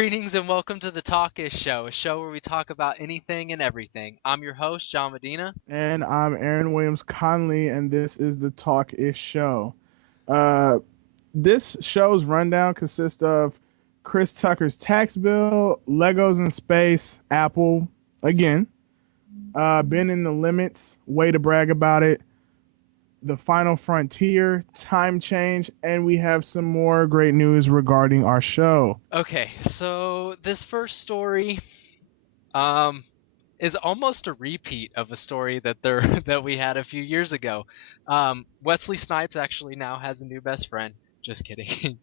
Greetings and welcome to the Talkish Show, a show where we talk about anything and everything. I'm your host, John Medina. And I'm Aaron Williams Conley, and this is the talkishshow. Uh, this show's rundown consists of Chris Tucker's tax bill, Legos in space, Apple, again, Ben in the Limits, way to brag about it, the final frontier, time change, and we have some more great news regarding our show. Okay, so this first story is almost a repeat of a story that we had a few years ago. Wesley Snipes actually now has a new best friend. Just kidding.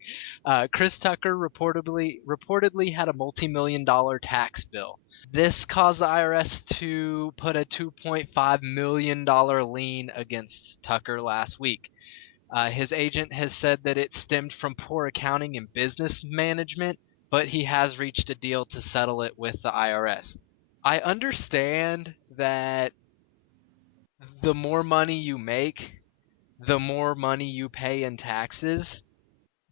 Chris Tucker reportedly had a multi-million-dollar tax bill. This caused the IRS to put a $2.5 million lien against Tucker last week. His agent has said that it stemmed from poor accounting and business management, but he has reached a deal to settle it with the IRS. I understand that the more money you make, the more money you pay in taxes,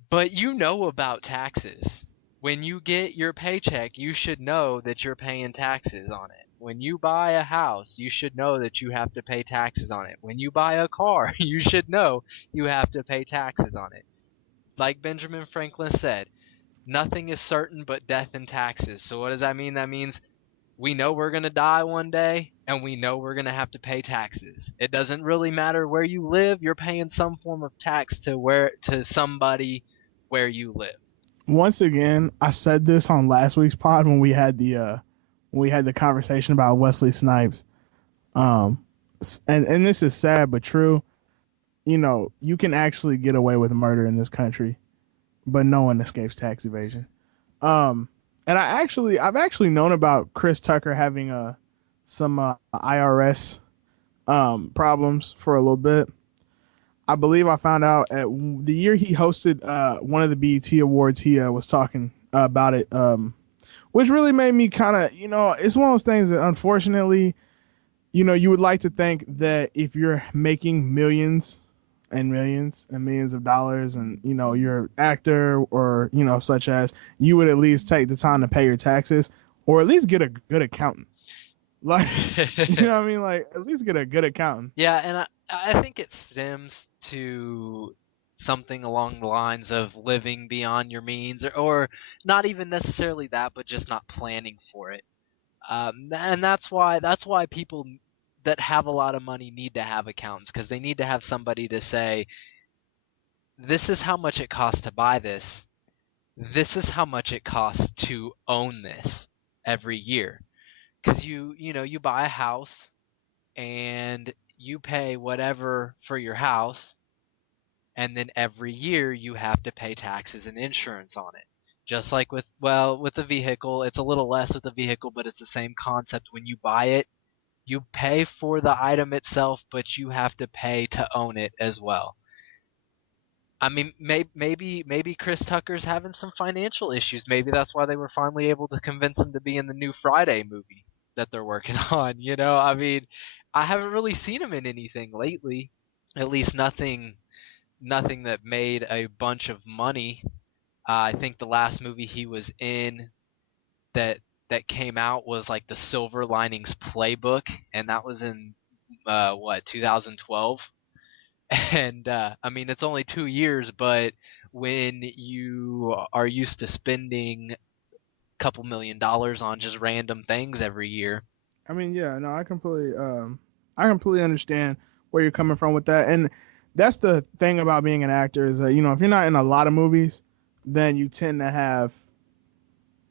but you know about taxes. When you get your paycheck, you should know that you're paying taxes on it. When you buy a house, you should know that you have to pay taxes on it. When you buy a car, you should know you have to pay taxes on it. Like Benjamin Franklin said, nothing is certain but death and taxes. So what does that mean? That means we know we're going to die one day, and we know we're going to have to pay taxes. It doesn't really matter where you live. You're paying some form of tax to somebody where you live. Once again, I said this on last week's pod when we had the conversation about Wesley Snipes. Um, and this is sad but true. You know, you can actually get away with murder in this country, but no one escapes tax evasion. Um, and I've actually known about Chris Tucker having some IRS problems for a little bit. I believe I found out at the year he hosted one of the BET Awards. He was talking about it, which really made me kind of, it's one of those things that unfortunately, you would like to think that if you're making millions and millions and millions of dollars and, you're an actor or, such as, you would at least take the time to pay your taxes or at least get a good accountant. Like, you know what I mean? Like, at least get a good accountant. Yeah, and I think it stems to something along the lines of living beyond your means, or not even necessarily that, but just not planning for it. And that's why people that have a lot of money need to have accountants, because they need to have somebody to say, this is how much it costs to buy this. This is how much it costs to own this every year. Because you buy a house and you pay whatever for your house, and then every year you have to pay taxes and insurance on it. Just like with the vehicle, it's a little less with the vehicle, but it's the same concept. When you buy it, you pay for the item itself, but you have to pay to own it as well. I mean, maybe Chris Tucker's having some financial issues. Maybe that's why they were finally able to convince him to be in the new Friday movie that they're working on. I mean, I haven't really seen him in anything lately. At least nothing that made a bunch of money. I think the last movie he was in that that came out was like the Silver Linings Playbook, and that was in 2012. And I mean, it's only 2 years, but when you are used to spending a couple $1 million on just random things every year. I mean, yeah, no, I completely understand where you're coming from with that, and that's the thing about being an actor is that if you're not in a lot of movies, then you tend to have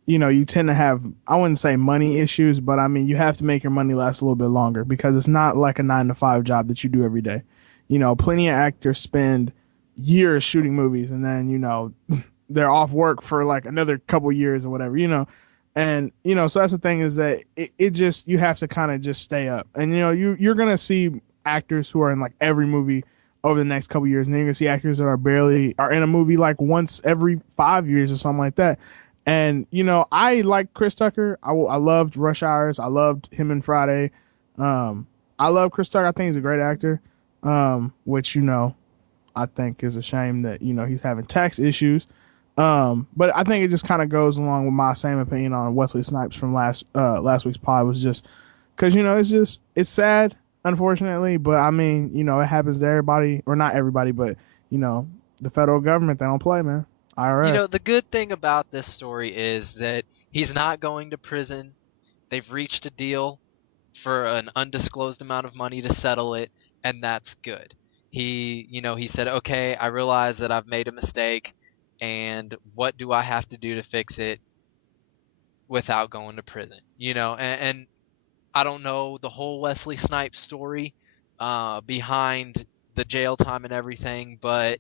I wouldn't say money issues, but I mean you have to make your money last a little bit longer because it's not like a 9 to 5 job that you do every day. Plenty of actors spend years shooting movies and then they're off work for like another couple years or whatever. And so that's the thing is that it just you have to kind of just stay up, and you're gonna see actors who are in like every movie over the next couple years, and then you're gonna see actors that are in a movie like once every 5 years or something like that. And I like Chris Tucker. I loved Rush Hours. I loved him in Friday. I love Chris Tucker. I think he's a great actor. Which I think is a shame that he's having tax issues. But I think it just kind of goes along with my same opinion on Wesley Snipes from last week's pod was just because it's sad, unfortunately, but I mean it happens to everybody, or not everybody, but you know the federal government, they don't play, man. IRS. The good thing about this story is that he's not going to prison. They've reached a deal for an undisclosed amount of money to settle it, and that's good. He said, "Okay, I realize that I've made a mistake, and what do I have to do to fix it without going to prison?" And I don't know the whole Wesley Snipes story behind the jail time and everything, but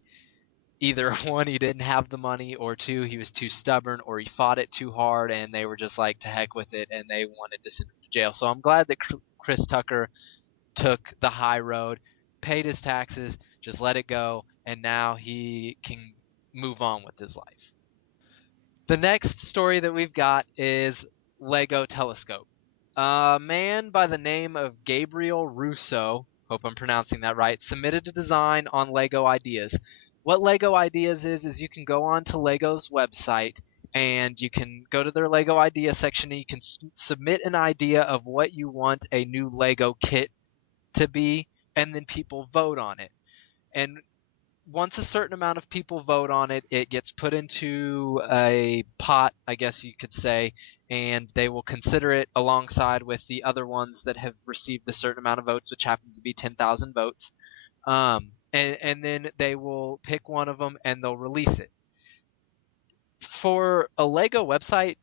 either one, he didn't have the money, or two, he was too stubborn, or he fought it too hard, and they were just like, to heck with it, and they wanted to send him to jail. So I'm glad that Chris Tucker took the high road, paid his taxes, just let it go, and now he can move on with his life. The next story that we've got is Lego Telescope. A man by the name of Gabriel Russo, hope I'm pronouncing that right, submitted a design on Lego Ideas. What Lego Ideas is you can go on to Lego's website and you can go to their Lego Idea section and you can submit an idea of what you want a new Lego kit to be, and then people vote on it. And once a certain amount of people vote on it, it gets put into a pot, I guess you could say, and they will consider it alongside with the other ones that have received a certain amount of votes, which happens to be 10,000 votes. And then they will pick one of them and they'll release it. For a Lego website,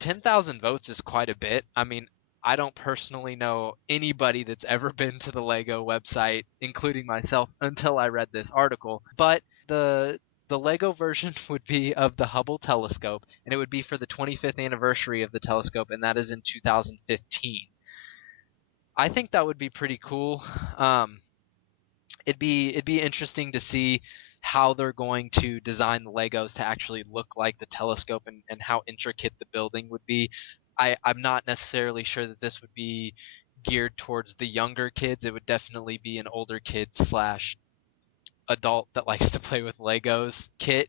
10,000 votes is quite a bit. I mean, I don't personally know anybody that's ever been to the Lego website, including myself, until I read this article. But the Lego version would be of the Hubble telescope, and it would be for the 25th anniversary of the telescope, and that is in 2015. I think that would be pretty cool. It'd be interesting to see how they're going to design the Legos to actually look like the telescope, and how intricate the building would be. I'm not necessarily sure that this would be geared towards the younger kids. It would definitely be an older kid slash adult that likes to play with Legos kit.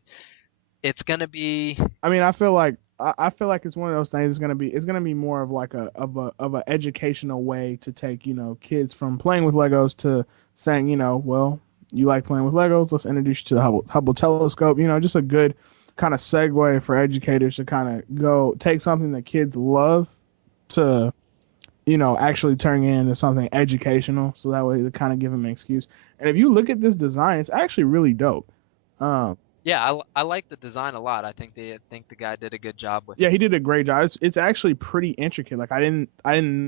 It's gonna be I mean, I feel like it's one of those things. It's gonna be more of like a educational way to take kids from playing with Legos to saying well, you like playing with Legos, let's introduce you to the Hubble telescope. Just a good kind of segue for educators to kind of go take something that kids love to actually turn it into something educational, so that way to kind of give them an excuse. And if you look at this design, it's actually really dope. Um, Yeah, I like the design a lot. I think the guy did a good job with Yeah, it. he did a great job. It's actually pretty intricate. Like I didn't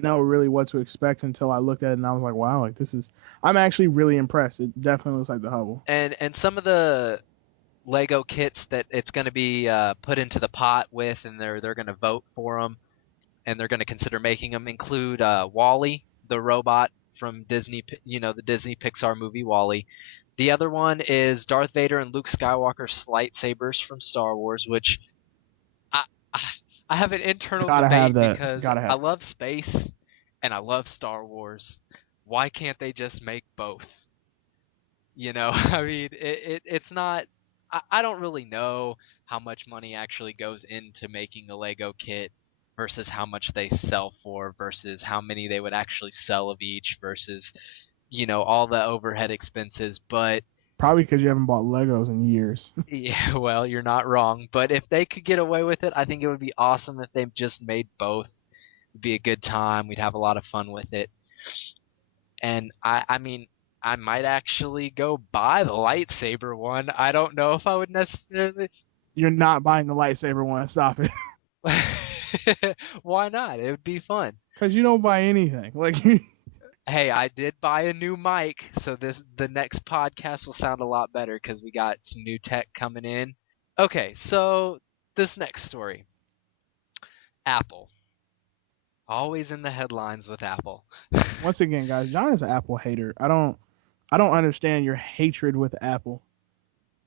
know really what to expect until I looked at it and I was like, wow, like this is. I'm actually really impressed. It definitely looks like the Hubble. And some of the Lego kits that it's going to be put into the pot with, and they're going to vote for them, and they're going to consider making them, include Wally, the robot from Disney, the Disney Pixar movie Wally. The other one is Darth Vader and Luke Skywalker's lightsabers from Star Wars, which I, I I have an internal Gotta have debate that. because Gotta I have. love space and I love Star Wars. Why can't they just make both? I mean, it's not. I don't really know how much money actually goes into making a Lego kit versus how much they sell for versus how many they would actually sell of each versus all the overhead expenses. But Probably because you haven't bought Legos in years. yeah, well, you're not wrong. But if they could get away with it, I think it would be awesome if they just made both. It'd be a good time. We'd have a lot of fun with it. And I mean, I might actually go buy the lightsaber one. I don't know if I would necessarily. You're not buying the lightsaber one. Stop it. Why not? It would be fun. Because you don't buy anything. Like Hey, I did buy a new mic, so the next podcast will sound a lot better because we got some new tech coming in. Okay, so this next story, Apple, always in the headlines with Apple. once again, guys, John is an Apple hater. I don't understand your hatred with Apple.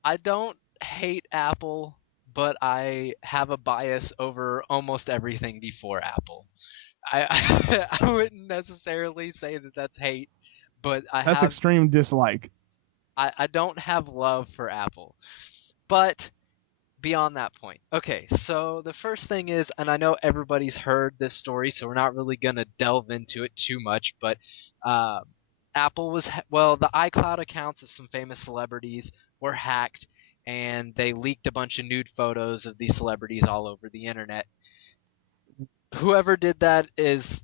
I don't hate Apple, but I have a bias over almost everything before Apple. I wouldn't necessarily say that that's hate, but That's extreme dislike. I don't have love for Apple. But beyond that point. Okay, so the first thing is, and I know everybody's heard this story, so we're not really gonna delve into it too much, but uh, Apple was well, the iCloud accounts of some famous celebrities were hacked, and they leaked a bunch of nude photos of these celebrities all over the internet. Whoever did that is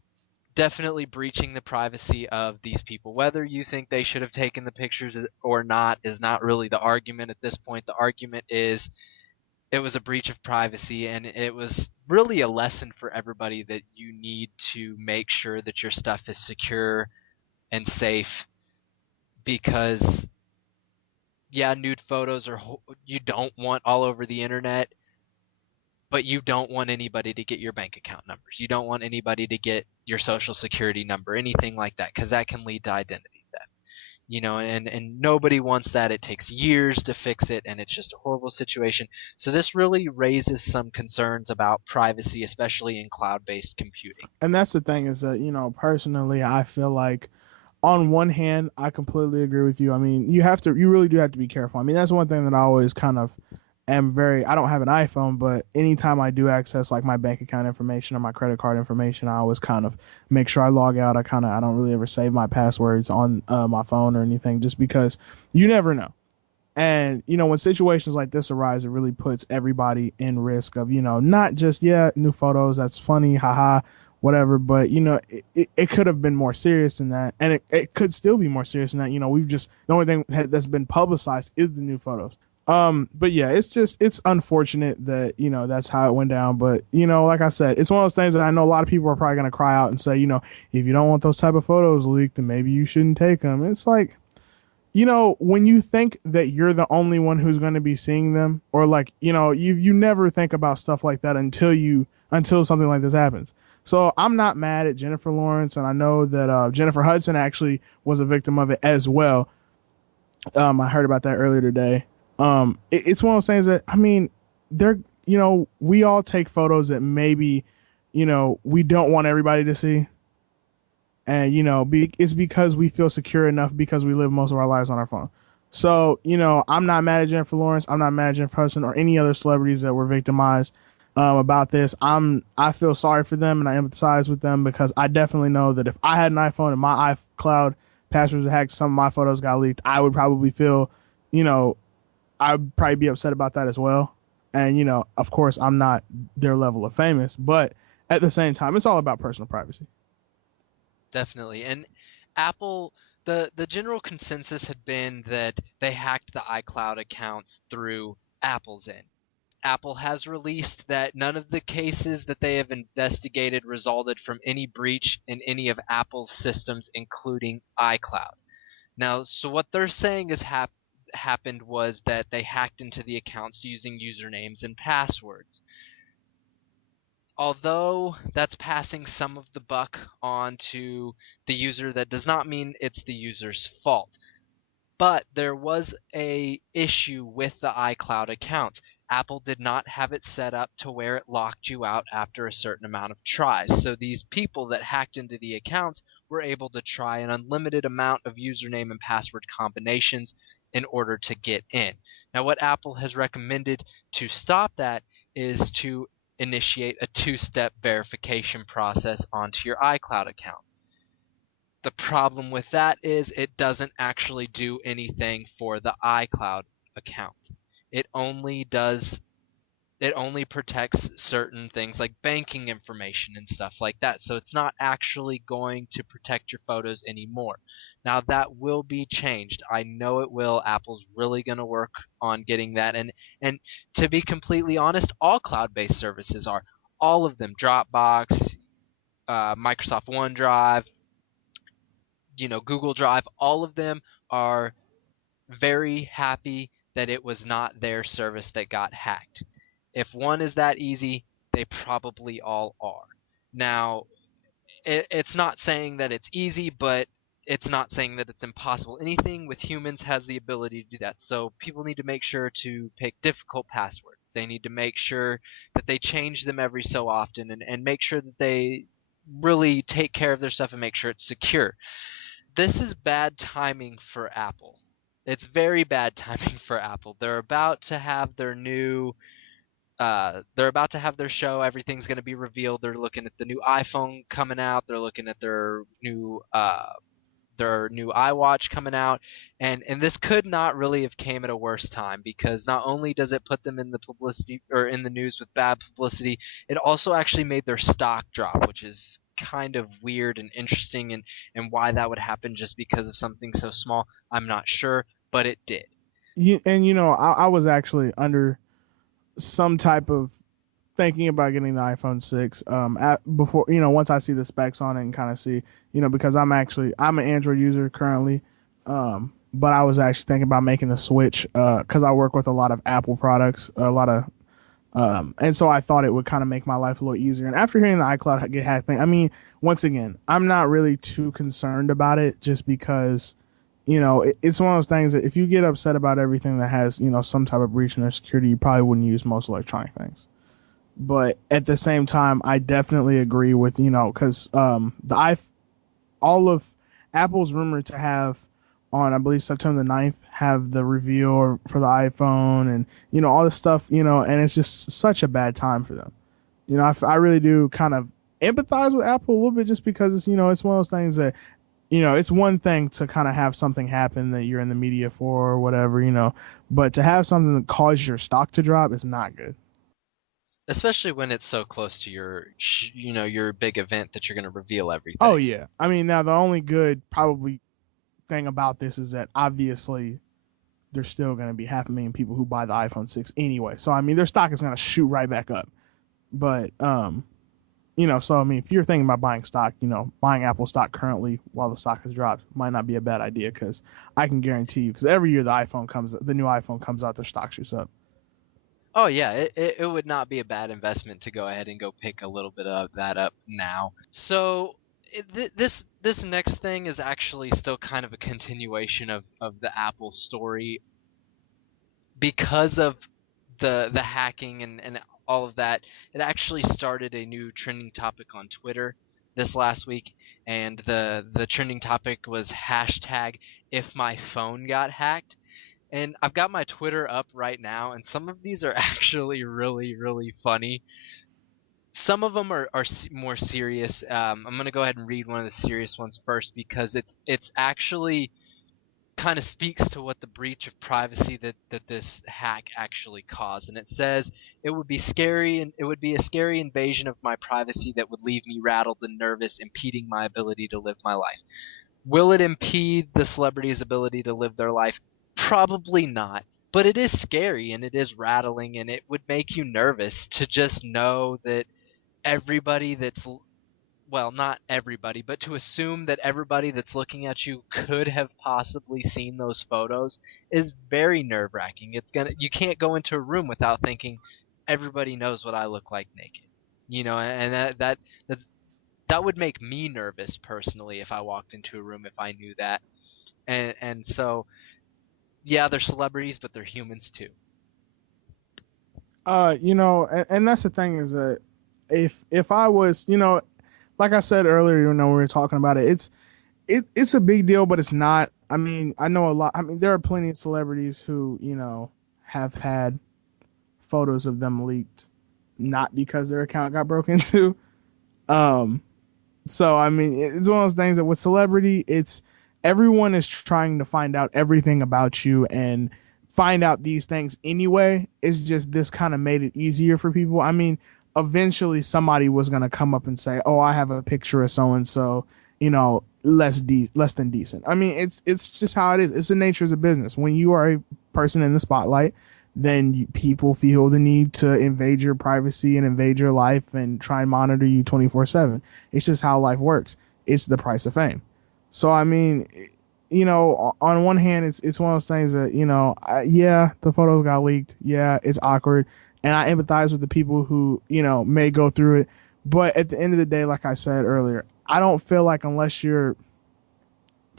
definitely breaching the privacy of these people. Whether you think they should have taken the pictures or not is not really the argument at this point. The argument is it was a breach of privacy, and it was really a lesson for everybody that you need to make sure that your stuff is secure and safe, because yeah, nude photos are you don't want all over the internet, but you don't want anybody to get your bank account numbers. You don't want anybody to get your social security number, anything like that, because that can lead to identity theft. And nobody wants that. It takes years to fix it, and it's just a horrible situation. So this really raises some concerns about privacy, especially in cloud-based computing. And that's the thing is that, personally, I feel like on one hand, I completely agree with you. I mean, you really do have to be careful. I mean, that's one thing that I always kind of I don't have an iPhone, but anytime I do access like my bank account information or my credit card information, I always kind of make sure I log out. I don't really ever save my passwords on my phone or anything, just because you never know. And when situations like this arise, it really puts everybody in risk of not just new photos, that's funny, haha, whatever, but it could have been more serious than that, and it could still be more serious than that. We've just the only thing that's been publicized is the new photos. But yeah, it's unfortunate that that's how it went down. But like I said, it's one of those things that I know a lot of people are probably gonna cry out and say, if you don't want those type of photos leaked, then maybe you shouldn't take them. It's like, when you think that you're the only one who's going to be seeing them, or like, you never think about stuff like that until something like this happens. So I'm not mad at Jennifer Lawrence, and I know that Jennifer Hudson actually was a victim of it as well. I heard about that earlier today. It's one of those things that, I mean, they're, we all take photos that maybe, we don't want everybody to see, and it's because we feel secure enough because we live most of our lives on our phone. So I'm not mad at Jennifer Lawrence, I'm not mad at Jennifer Hudson or any other celebrities that were victimized about this. I feel sorry for them, and I empathize with them, because I definitely know that if I had an iPhone and my iCloud passwords were hacked, some of my photos got leaked, I would probably feel, you know I'd probably be upset about that as well. And of course, I'm not their level of famous, but at the same time, it's all about personal privacy. Definitely. And Apple, the general consensus had been that they hacked the iCloud accounts through Apple's end. Apple has released that none of the cases that they have investigated resulted from any breach in any of Apple's systems, including iCloud. Now, so what they're saying is happened was that they hacked into the accounts using usernames and passwords. Although that's passing some of the buck on to the user, that does not mean it's the user's fault. But there was a issue with the iCloud accounts. Apple did not have it set up to where it locked you out after a certain amount of tries. So these people that hacked into the accounts were able to try an unlimited amount of username and password combinations in order to get in. Now, what Apple has recommended to stop that is to initiate a two-step verification process onto your iCloud account. The problem with that is it doesn't actually do anything for the iCloud account. It only does it only protects certain things like banking information and stuff like that. So it's not actually going to protect your photos anymore. Now that will be changed. I know it will. Apple's really going to work on getting that, and to be completely honest, all cloud-based services are. All of them, Dropbox, Microsoft OneDrive, Google Drive, all of them are very happy that it was not their service that got hacked. If one is that easy, they probably all are. Now, it's not saying that it's easy, but it's not saying that it's impossible. Anything with humans has the ability to do that. So people need to make sure to pick difficult passwords. They need to make sure that they change them every so often, and make sure that they really take care of their stuff and make sure it's secure. This is bad timing for Apple. It's very bad timing for Apple. They're about to have their new they're about to have their show. Everything's going to be revealed. They're looking at the new iPhone coming out. They're looking at their new iWatch coming out, and this could not really have came at a worse time, because not only does it put them in the publicity or in the news with bad publicity, it also actually made their stock drop, which is kind of weird and interesting, and why that would happen just because of something so small, I'm not sure, but it did. And I was actually under some type of thinking about getting the iPhone 6 before, once I see the specs on it and kind of see, because I'm an Android user currently, but I was actually thinking about making the switch because I work with a lot of Apple products, a lot of and so I thought it would kind of make my life a little easier. And after hearing the iCloud get hacked thing, I mean, once again, I'm not really too concerned about it, just because it's one of those things that if you get upset about everything that has, some type of breach in their security, you probably wouldn't use most electronic things. But at the same time, I definitely agree with, because all of Apple's rumored to have on, I believe, September the 9th, have the reveal for the iPhone and, all this stuff, and it's just such a bad time for them. I really do kind of empathize with Apple a little bit, just because it's, it's one of those things that, it's one thing to kind of have something happen that you're in the media for or whatever, but to have something that cause your stock to drop is not good. Especially when it's so close to your big event that you're going to reveal Oh everything. yeah. I mean, now the only good probably thing about this is that obviously there's still going to be 500,000 people who buy the iPhone 6 anyway. So I mean, their stock is going to shoot right back up. But so I mean, if you're thinking about buying stock, buying Apple stock currently while the stock has dropped might not be a bad idea, because I can guarantee you, because every year the new iPhone comes out, their stock shoots up. Oh yeah, it would not be a bad investment to go ahead and go pick a little bit of that up now. So this next thing is actually still kind of a continuation of the Apple story, because of the hacking and all of that. It actually started a new trending topic on Twitter this last week, and the trending topic was hashtag if my phone got hacked. And I've got my Twitter up right now, and some of these are actually really, really funny. Some of them are more serious. I'm gonna go ahead and read one of the serious ones first, because it's actually kind of speaks to what the breach of privacy that this hack actually caused. And it says it would be scary, and it would be a scary invasion of my privacy that would leave me rattled and nervous, impeding my ability to live my life. Will it impede the celebrity's ability to live their life? Probably not. But it is scary, and it is rattling, and it would make you nervous to just know that everybody that's, well, not everybody, but to assume that everybody that's looking at you could have possibly seen those photos is very nerve-wracking. You can't go into a room without thinking everybody knows what I look like naked. And that would make me nervous personally if I walked into a room, if I knew that. And so yeah, they're celebrities, but they're humans too. And that's the thing, is that if I was, like I said earlier, when we were talking about it, it's a big deal, but it's not. I mean, I know a lot. I mean, there are plenty of celebrities who, have had photos of them leaked, not because their account got broken into. Um, so I mean, it's one of those things that with celebrity, it's everyone is trying to find out everything about you and find out these things anyway. It's just this kind of made it easier for people. I mean, eventually somebody was gonna come up and say, "Oh, I have a picture of so and so," less than decent. I mean, it's just how it is. It's the nature of the business. When you are a person in the spotlight, then people feel the need to invade your privacy and invade your life and try and monitor you 24/7. It's just how life works. It's the price of fame. So I mean, on one hand, it's one of those things that, yeah, the photos got leaked. Yeah, it's awkward, and I empathize with the people who, may go through it. But at the end of the day, like I said earlier, I don't feel like unless you're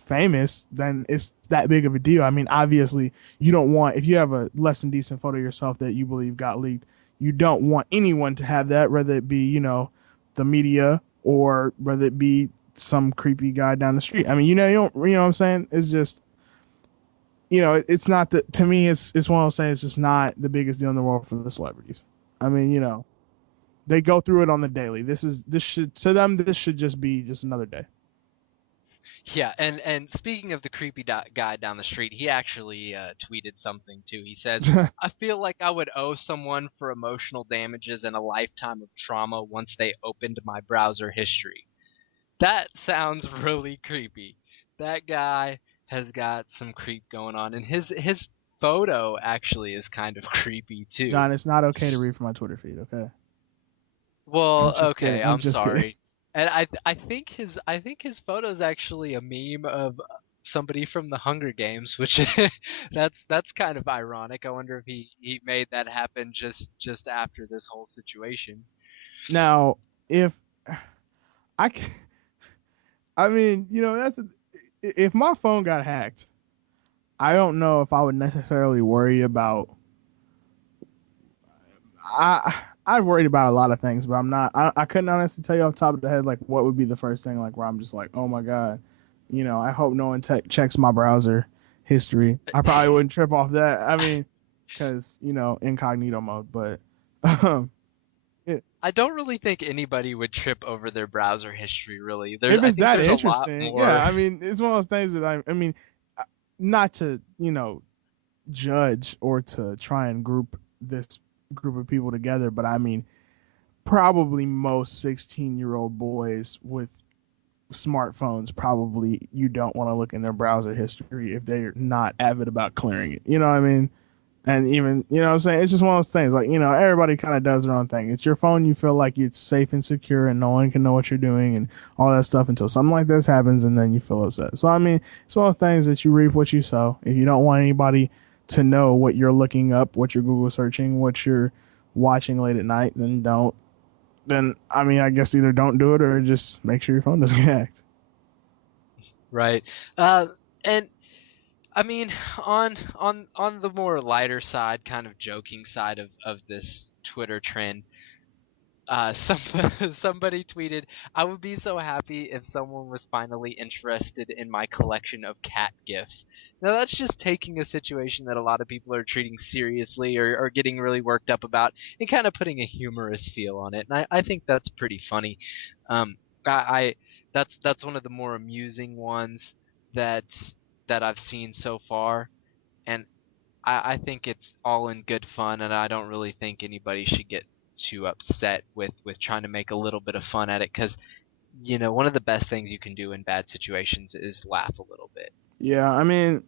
famous, then it's that big of a deal. I mean, obviously, you don't want, if you have a less than decent photo of yourself that you believe got leaked, you don't want anyone to have that, whether it be, the media, or whether it be some creepy guy down the street. I mean, you don't, what I'm saying? It's just, it's not the, to me, it's one of those things, it's just not the biggest deal in the world for the celebrities. I mean, they go through it on the daily. This should to them this should just be just another day. Yeah, and speaking of the creepy guy down the street, he actually tweeted something too. He says, "I feel like I would owe someone for emotional damages and a lifetime of trauma once they opened my browser history." That sounds really creepy. That guy has got some creep going on, and his photo actually is kind of creepy too. John, it's not okay to read from my Twitter feed. Okay, I'm Well, just kidding. okay, I'm I'm just kidding. sorry. And I think his photo is actually a meme of somebody from the Hunger Games, which that's kind of ironic. I wonder if he made that happen just after this whole situation. Now, if I, I mean, if my phone got hacked, I don't know if I would necessarily worry about. I worried about a lot of things, but I'm not. I couldn't honestly tell you off the top of the head like what would be the first thing like where I'm just like, oh my god, I hope no one checks my browser history. I probably wouldn't trip off that. I mean, because incognito mode, but um, it, I don't really think anybody would trip over their browser history. Really, if I it's think that there's a lot interesting, more. yeah. I mean, it's one of those things that I mean, not to judge or to try and group this group of people together, but I mean, probably most 16-year-old boys with smartphones probably you don't want to look in their browser history if they're not avid about clearing it. You know what I mean? And even, what I'm saying? It's just one of those things. Like, everybody kind of does their own thing. It's your phone. You feel like it's safe and secure and no one can know what you're doing and all that stuff until something like this happens and then you feel upset. So, I mean, it's one of those things that you reap what you sow. If you don't want anybody to know what you're looking up, what you're Google searching, what you're watching late at night, then don't. Then, I mean, I guess either don't do it or just make sure your phone doesn't get hacked. Right. And I mean, on the more lighter side, kind of joking side of this Twitter trend, some somebody tweeted, "I would be so happy if someone was finally interested in my collection of cat gifts." Now that's just taking a situation that a lot of people are treating seriously or getting really worked up about and kind of putting a humorous feel on it, and I think that's pretty funny. Um, I that's one of the more amusing ones that that I've seen so far, and I think it's all in good fun, and I don't really think anybody should get too upset with trying to make a little bit of fun at it, because one of the best things you can do in bad situations is laugh a little bit. Yeah, I mean,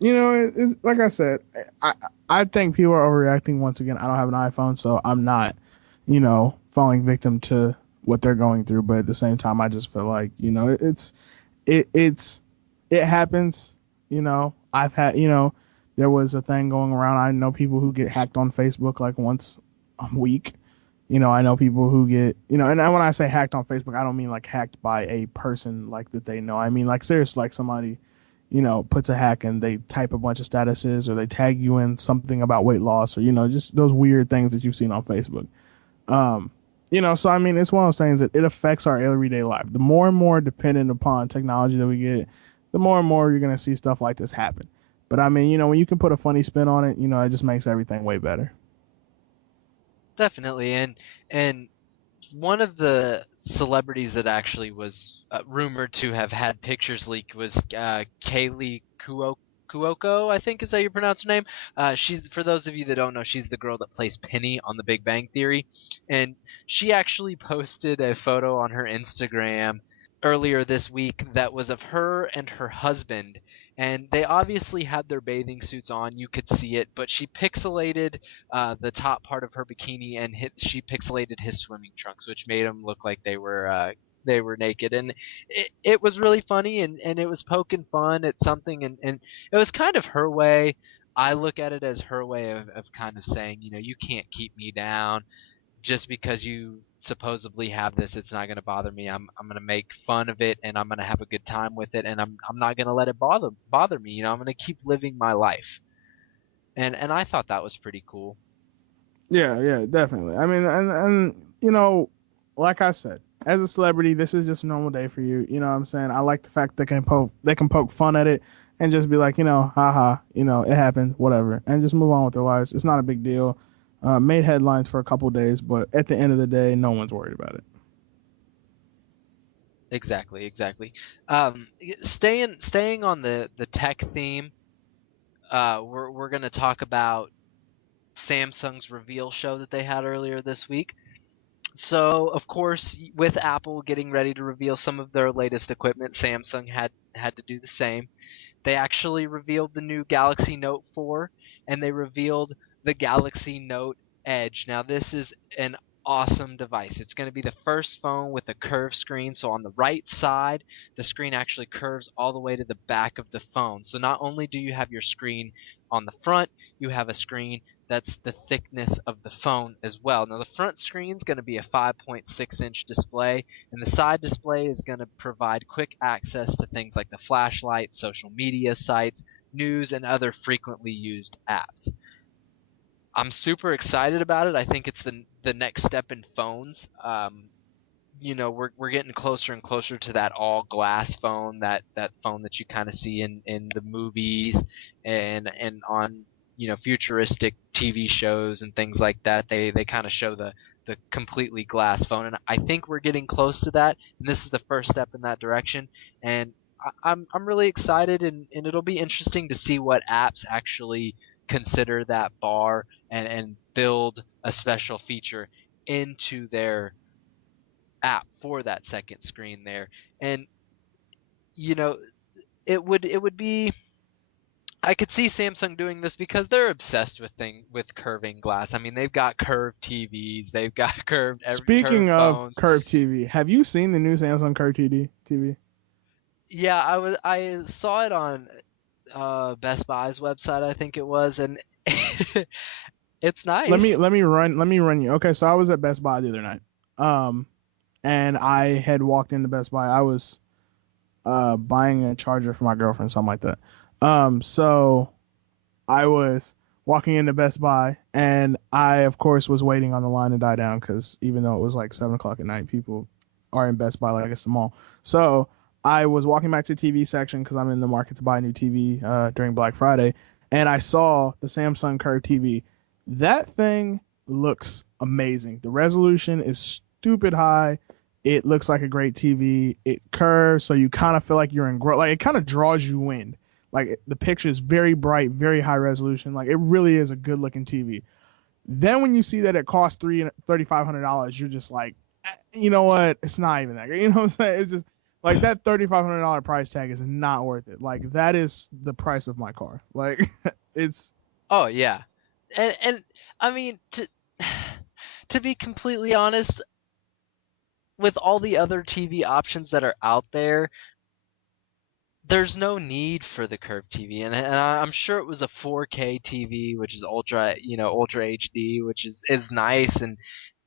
it's like I said, I I think people are overreacting once again. I don't have an iPhone, so I'm not, falling victim to what they're going through. But at the same time, I just feel like, it's it happens. I've had, there was a thing going around. I know people who get hacked on Facebook like once a week. I know people who get, and when I say hacked on Facebook, I don't mean like hacked by a person like that they know. I mean like seriously, like somebody, puts a hack and they type a bunch of statuses or they tag you in something about weight loss or, just those weird things that you've seen on Facebook. Um, so I mean, it's one of those things that it affects our everyday life. The more and more dependent upon technology that we get, the more and more you're going to see stuff like this happen. But I mean, when you can put a funny spin on it, it just makes everything way better. Definitely, and one of the celebrities that actually was rumored to have had pictures leaked was Kaylee Cuoco, I think is how you pronounce her name. She's, for those of you that don't know, she's the girl that plays Penny on The Big Bang Theory, and she actually posted a photo on her Instagram earlier this week that was of her and her husband, and they obviously had their bathing suits on. You could see it, but she pixelated the top part of her bikini, and she pixelated his swimming trunks, which made them look like they were naked, and it was really funny, and it was poking fun at something, and it was kind of her way. I look at it as her way of kind of saying, you can't keep me down just because you supposedly have this. It's not going to bother me. I'm going to make fun of it, and I'm going to have a good time with it, and I'm not going to let it bother me. I'm going to keep living my life, and I thought that was pretty cool. Yeah, yeah, definitely. I mean, and like I said, as a celebrity, this is just a normal day for you. You know what I'm saying? I like the fact they can poke fun at it and just be like, haha, it happened, whatever, and just move on with their lives. It's not a big deal. Made headlines for a couple days, but at the end of the day, no one's worried about it. Exactly, exactly. Staying on the tech theme, we're gonna talk about Samsung's reveal show that they had earlier this week. So, of course, with Apple getting ready to reveal some of their latest equipment, Samsung had to do the same. They actually revealed the new Galaxy Note 4 and they revealed the Galaxy Note Edge. Now, this is an awesome device. It's going to be the first phone with a curved screen. So, on the right side, the screen actually curves all the way to the back of the phone. So, not only do you have your screen on the front, you have a screen that's the thickness of the phone as well. Now, the front screen is going to be a 5.6-inch display, and the side display is going to provide quick access to things like the flashlight, social media sites, news, and other frequently used apps. I'm super excited about it. I think it's the next step in phones. We're getting closer and closer to that all glass phone, that phone that you kind of see in the movies and on futuristic TV shows and things like that. They kind of show the completely glass phone, and I think we're getting close to that. And this is the first step in that direction. And I'm really excited, and it'll be interesting to see what apps actually consider that bar and build a special feature into their app for that second screen there. And you know it would be, I could see Samsung doing this because they're obsessed with curving glass. I mean, they've got curved TVs, they've got curved Speaking of phones. curved TV, have you seen the new Samsung curved TV? Yeah, I saw it on Best Buy's website, I think it was, and it's Let me nice. let me run you. Okay, so I was at Best Buy the other night, um, and I had walked into Best Buy. I was buying a charger for my girlfriend, something like that. So I was walking into Best Buy, and I, of course, was waiting on the line to die down because even though it was like 7 o'clock at night, people are in Best Buy like it's the mall. So I was walking back to the TV section because I'm in the market to buy a new TV during Black Friday, and I saw the Samsung Curve TV. That thing looks amazing. The resolution is stupid high. It looks like a great TV. It curves, so you kind of feel like you're in like it kind of draws you in. Like the picture is very bright, very high resolution. Like it really is a good looking TV. Then when you see that it costs $3,500, you're just like, you know what? It's not even that good. You know what I'm saying? It's just like that $3,500 price tag is not worth it. Like that is the price of my car. Like it's Oh yeah, and I mean, to be completely honest, with all the other TV options that are out there, there's no need for the curved TV, and I'm sure it was a 4K TV, which is ultra HD, which is nice, and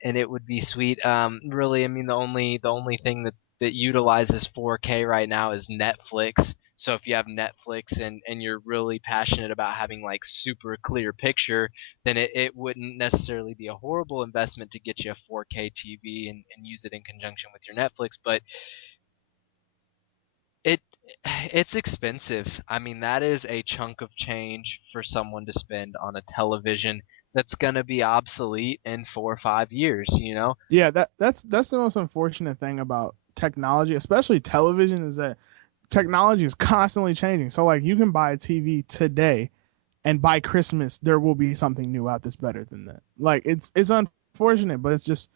it would be sweet. Really, I mean, the only thing that utilizes 4K right now is Netflix. So if you have Netflix and you're really passionate about having like super clear picture, then it wouldn't necessarily be a horrible investment to get you a 4K TV and use it in conjunction with your Netflix. But it it's expensive. I mean, that is a chunk of change for someone to spend on a television that's gonna be obsolete in 4 or 5 years, you know? yeah, that's the most unfortunate thing about technology, especially television, is that technology is constantly changing. So like you can buy a TV today and by Christmas there will be something new out that's better than that. Like it's unfortunate, but it's just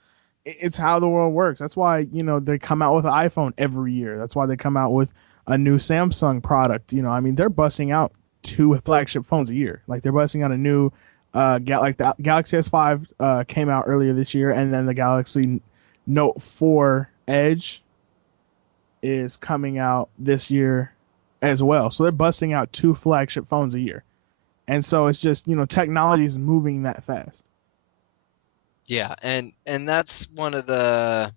it's how the world works. That's why they come out with an iPhone every year. That's why they come out with a new Samsung product. I mean they're busting out two flagship phones a year. Like they're busting out a new like the Galaxy S5 came out earlier this year, and then the Galaxy Note 4 Edge is coming out this year as well. So they're busting out two flagship phones a year. And so it's just, technology is moving that fast. Yeah, and that's one of the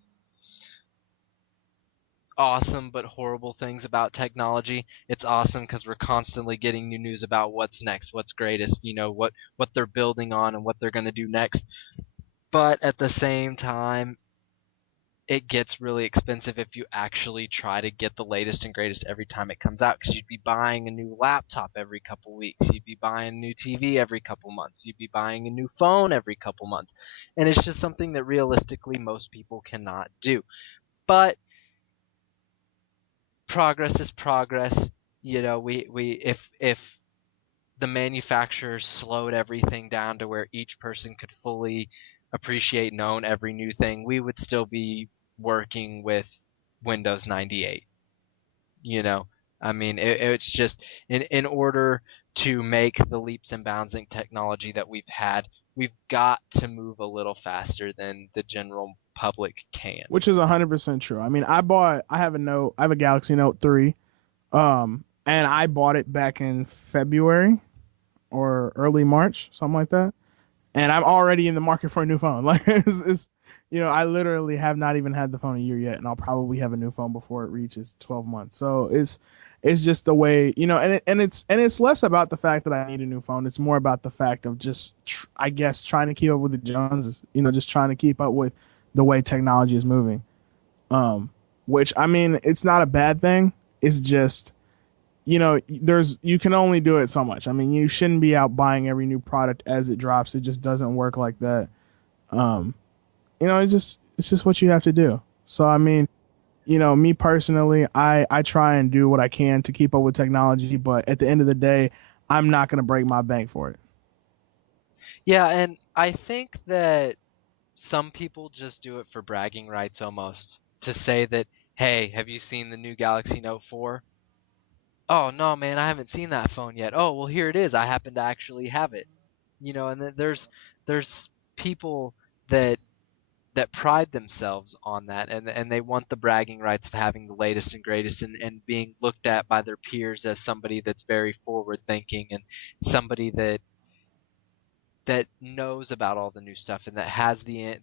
awesome but horrible things about technology. It's awesome because we're constantly getting new news about what's next, what's greatest, what they're building on and what they're going to do next. But at the same time, it gets really expensive if you actually try to get the latest and greatest every time it comes out, because you'd be buying a new laptop every couple weeks, you'd be buying a new TV every couple months, you'd be buying a new phone every couple months, and it's just something that realistically most people cannot do. But progress is progress. We if the manufacturers slowed everything down to where each person could fully appreciate and own every new thing, we would still be working with Windows 98. You know, I mean, it's just in order to make the leaps and bounds in technology that we've had, we've got to move a little faster than the general public can. which is 100% true. I mean, I have a Note, I have a Galaxy Note 3, and I bought it back in February or early March, something like that. And I'm already in the market for a new phone. Like I literally have not even had the phone a year yet, and I'll probably have a new phone before it reaches 12 months. So it's just the way, and it's less about the fact that I need a new phone. It's more about the fact of just I guess trying to keep up with the Joneses, just trying to keep up with the way technology is moving. Which I mean, it's not a bad thing. It's just you can only do it so much. I mean, you shouldn't be out buying every new product as it drops. It just doesn't work like that. Um, it's just what you have to do. So I mean, me personally, I try and do what I can to keep up with technology, but at the end of the day, I'm not gonna break my bank for it. Yeah, and I think that some people just do it for bragging rights almost. To say that, hey, have you seen the new Galaxy Note 4? Oh, no, man, I haven't seen that phone yet. Oh, well, here it is. I happen to actually have it. And there's people that pride themselves on that, and they want the bragging rights of having the latest and greatest, and being looked at by their peers as somebody that's very forward thinking, and somebody that knows about all the new stuff, and that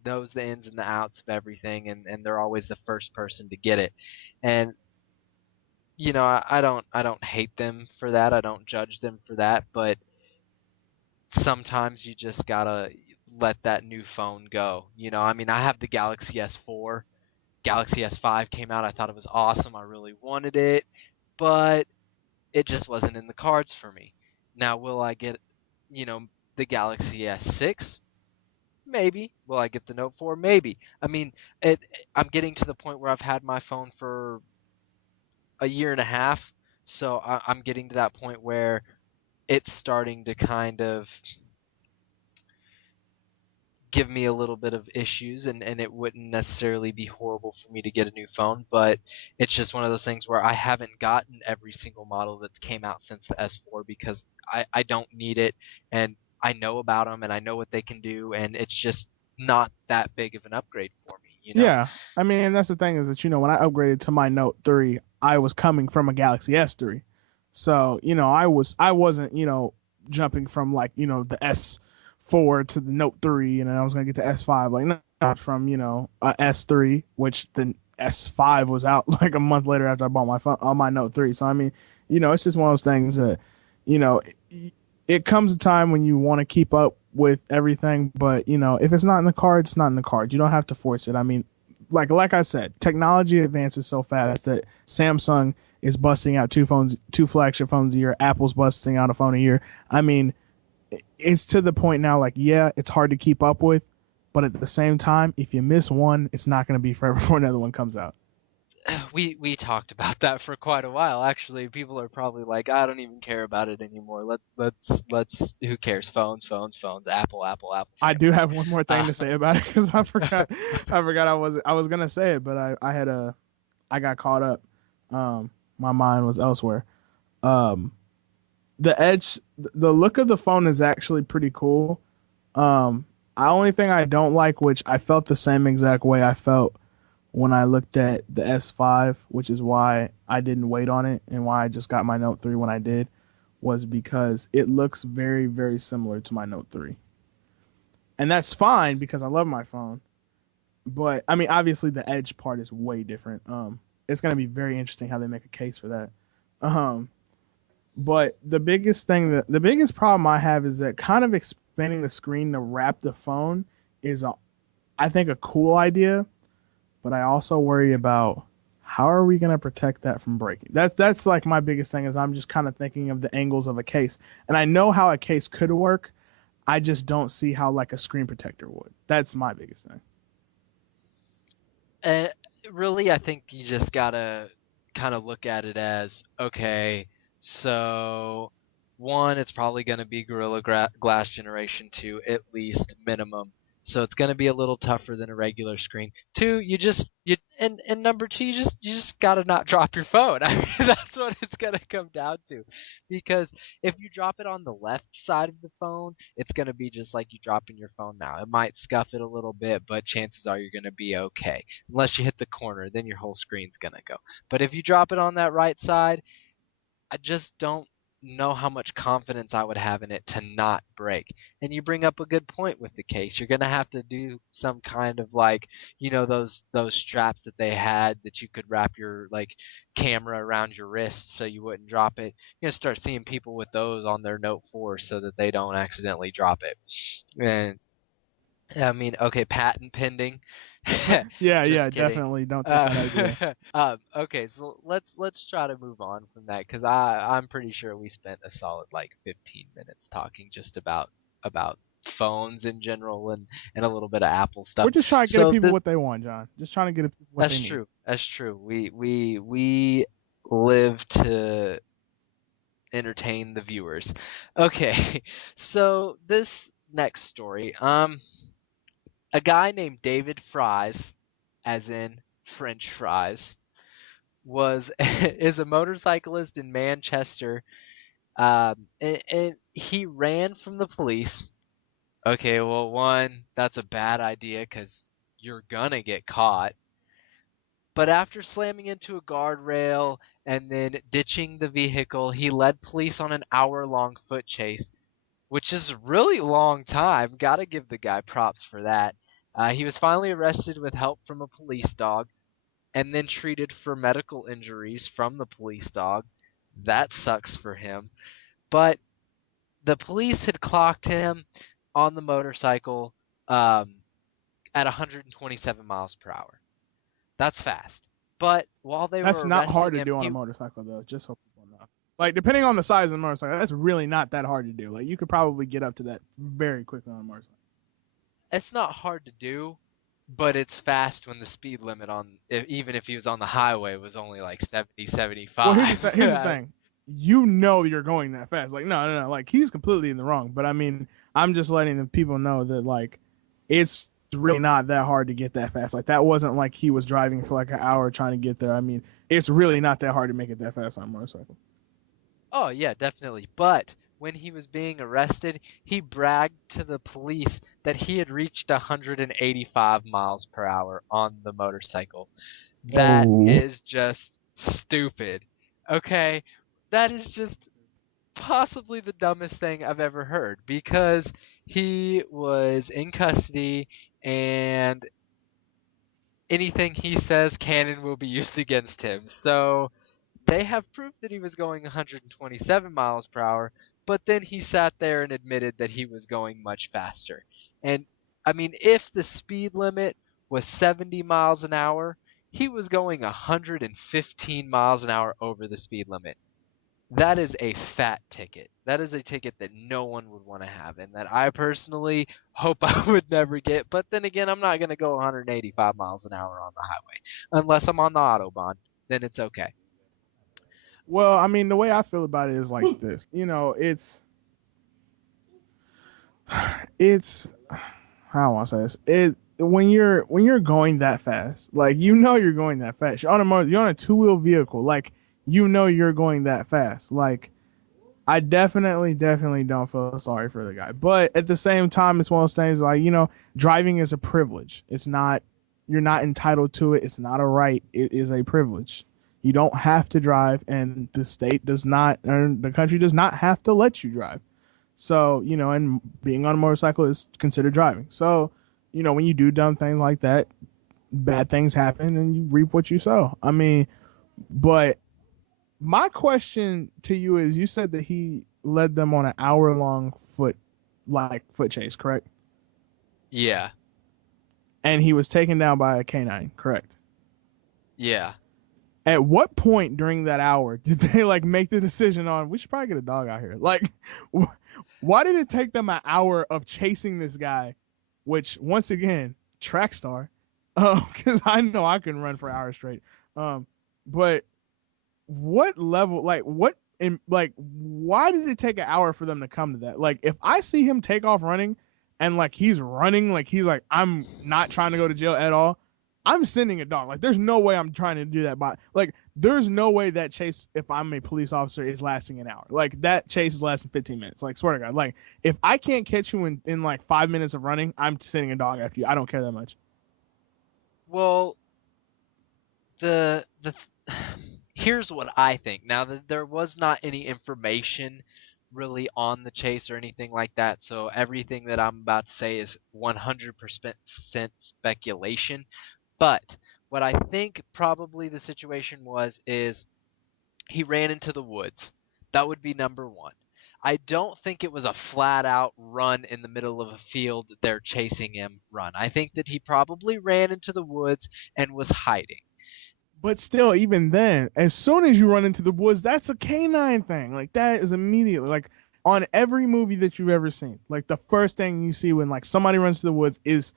knows the ins and the outs of everything, and they're always the first person to get it. And I don't hate them for that. I don't judge them for that, but sometimes you just gotta let that new phone go. I mean, I have the Galaxy S4. Galaxy S5 came out. I thought it was awesome. I really wanted it, but it just wasn't in the cards for me. Now, will I get, you know, the Galaxy S6? Maybe. Will I get the Note 4? Maybe. I mean, I'm getting to the point where I've had my phone for a year and a half, so I'm getting to that point where it's starting to kind of give me a little bit of issues, and it wouldn't necessarily be horrible for me to get a new phone, but it's just one of those things where I haven't gotten every single model that's came out since the S4 because I don't need it, and I know about them and I know what they can do, and it's just not that big of an upgrade for me. Yeah, I mean, and that's the thing is that when I upgraded to my Note 3, I was coming from a Galaxy S3, so I wasn't jumping from like the S4 to the Note 3, and then I was gonna get the S5. Like not from a S3, which the S5 was out like a month later after I bought my phone on my Note 3. So I mean, it's just one of those things that you know it comes a time when you want to keep up with everything, but if it's not in the cards, it's not in the cards. You don't have to force it. I mean, like I said, technology advances so fast that Samsung is busting out two flagship phones a year. Apple's busting out a phone a year. I mean, it's to the point now. Like, yeah, it's hard to keep up with, but at the same time, if you miss one, it's not going to be forever before another one comes out. We talked about that for quite a while. Actually, people are probably like, I don't even care about it anymore. Let's who cares? Phones. Apple, Apple, Apple, I do Samsung. have one more thing Uh, to say about it because I forgot. I was gonna say it, but I got caught up. My mind was elsewhere. Um, the edge, the look of the phone is actually pretty cool. The only thing I don't like, which I felt the same exact way I felt when I looked at the S5, which is why I didn't wait on it and why I just got my Note 3 when I did, was because it looks very, very similar to my Note 3. And that's fine because I love my phone. But I mean, obviously the edge part is way different. It's gonna be very interesting how they make a case for that. Um, but the biggest problem I have is that kind of expanding the screen to wrap the phone is I think a cool idea. but I also worry about how are we going to protect that from breaking. That's like my biggest thing is I'm just kind of thinking of the angles of a case, and I know how a case could work. I just don't see how like a screen protector would. That's my biggest thing. Uh, Really, I think you just gotta kind of look at it as okay. So, one, it's probably going to be Glass Generation 2 at least minimum. So it's going to be a little tougher than a regular screen. Two, and number two, you just gotta not drop your phone. I mean, that's what it's gonna come down to, because if you drop it on the left side of the phone, it's gonna be just like you dropping your phone now. It might scuff it a little bit, but chances are you're gonna be okay. Unless you hit the corner, then your whole screen's gonna go. But if you drop it on that right side, I just don't know how much confidence I would have in it to not break. And you bring up a good point with the case. You're gonna have to do some kind of like, those straps that they had that you could wrap your like camera around your wrist so you wouldn't drop it. You're gonna start seeing people with those on their Note 4 so that they don't accidentally drop it. And I mean, okay, patent pending. Yeah, yeah, Just kidding. definitely don't take that idea. Okay, so let's try to move on from that because I'm pretty sure we spent a solid like 15 minutes talking just about phones in general and a little bit of Apple stuff. We're just trying to get So people this what they want, John. Just trying to get people what that's they need. true. That's true. We live to entertain the viewers. Okay, so this next story, a guy named David Fries, as in French fries, was is a motorcyclist in Manchester, and he ran from the police. Okay, well, one, that's a bad idea because you're gonna get caught. But after slamming into a guardrail and then ditching the vehicle, he led police on an hour-long foot chase, which is a really long time. Gotta give the guy props for that. He was finally arrested with help from a police dog and then treated for medical injuries from the police dog. That sucks for him. But the police had clocked him on the motorcycle um, at 127 miles per hour. That's fast. But while they That's were not hard arresting to him, do on a motorcycle though, just so people know. Like depending on the size of the motorcycle, that's really not that hard to do. Like you could probably get up to that very quickly on a motorcycle. it's not hard to do, but it's fast when the speed limit even if he was on the highway was only like 70, Well, 75. here's the thing. You know you're going that fast. Like no. Like he's completely in the wrong. But I mean, I'm just letting the people know that like it's really not that hard to get that fast. Like that wasn't like he was driving for like an hour trying to get there. I mean, it's really not that hard to make it that fast on a motorcycle. Oh, yeah, definitely. But when he was being arrested, he bragged to the police that he had reached 185 miles per hour on the motorcycle. That Oh. is just stupid. Okay? That is just possibly the dumbest thing I've ever heard because he was in custody and anything he says can and will be used against him. So they have proof that he was going 127 miles per hour, but then he sat there and admitted that he was going much faster. And I mean, if the speed limit was 70 miles an hour, he was going 115 miles an hour over the speed limit. That is a fat ticket. That is a ticket that no one would want to have, and that I personally hope I would never get. But then again, I'm not going to go 185 miles an hour on the highway unless I'm on the Autobahn. Then it's okay. Well, I mean, the way I feel about it is like this. You know, it's how do I say this? It when you're going that fast, like you know you're going that fast. You're on a two-wheel vehicle, like you know you're going that fast. Like I definitely don't feel sorry for the guy. But at the same time, it's one of those things like, driving is a privilege. It's not, you're not entitled to it. It's not a right. It is a privilege. You don't have to drive, and the state does not, or the country does not have to let you drive. So, and being on a motorcycle is considered driving. So, when you do dumb things like that, bad things happen and you reap what you sow. I mean, but my question to you is you said that he led them on an hour long foot chase, correct? Yeah. and he was taken down by a canine. Correct. Yeah. At what point during that hour did they like make the decision on we should probably get a dog out here? Like, why did it take them an hour of chasing this guy? Which once again, track star, because I know I can run for hours straight. Um, but what level, like, what in like, why did it take an hour for them to come to that? Like, if I see him take off running, and like he's running, like he's like I'm not trying to go to jail at all. I'm sending a dog. Like, there's no way I'm trying to do that. By like, there's no way that chase, if I'm a police officer, is lasting an hour. Like, that chase is lasting 15 minutes. Like, swear to God. Like, if I can't catch you in like 5 minutes of running, I'm sending a dog after you. I don't care that much. Well, the here's what I think. Now that there was not any information really on the chase or anything like that, so everything that I'm about to say is 100% speculation. But what I think probably the situation was is he ran into the woods. That would be number one. I don't think it was a flat out run in the middle of a field that they're chasing him run. I think that he probably ran into the woods and was hiding. But still, even then, as soon as you run into the woods, that's a canine thing. Like, that is immediately like on every movie that you've ever seen. Like, the first thing you see when like somebody runs to the woods is